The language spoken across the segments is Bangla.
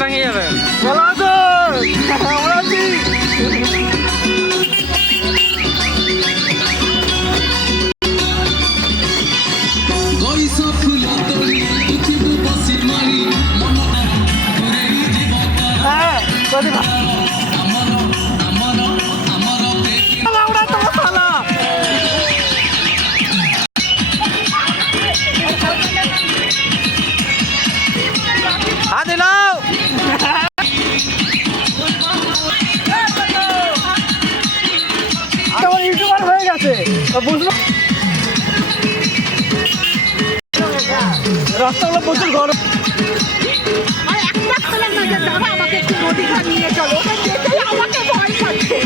ভেঙে যাবে। ইউটিউবার হয়ে গেছে বুঝলো। রাস্তাগুলো প্রচুর গরম। আমাকে একটু নদী ঘাট নিয়ে চলো, আমাকে ভয় পাচ্ছে।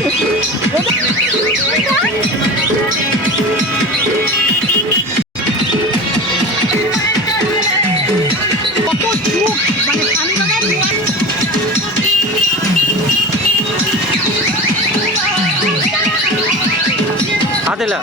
আদিলা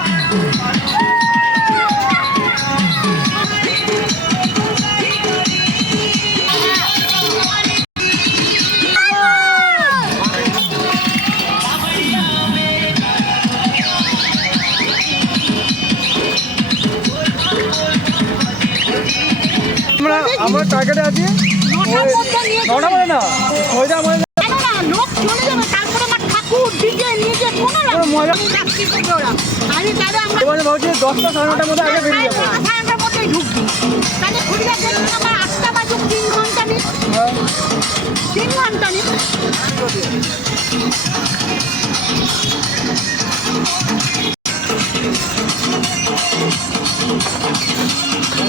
আমরা টার্গেটে আছি নটা মানে না ওইটা আমার লোক চলে যাবে, তারপরে আমার ঠাকুর ডিজে নিজে কোনো মজা আমি তাহলে আমরা ভাবছি 10টা 9:30টার মধ্যে আগে বেরিয়ে যাবো। 9:30টার মধ্যেই ঢুকবি, তাহলে ঘুরিয়ে দেখুন আমার 8টা বাজুক 3 ঘন্টা নিস, 3 ঘন্টা নিস।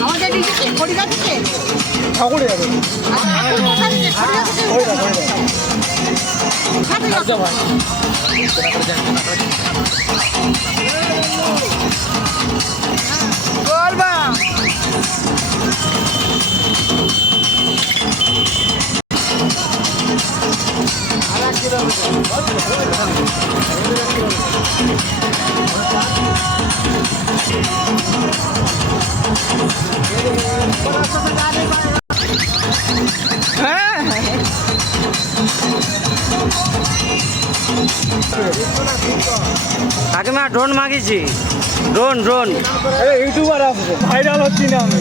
আমাদের ডিজে কি খড়িগা থেকে ঠাকুরে যাবে আগে মা ড্রোন মাগিছি, ড্রোন ইউটিউবার আসবে, ভাইরাল হচ্ছি না আমি।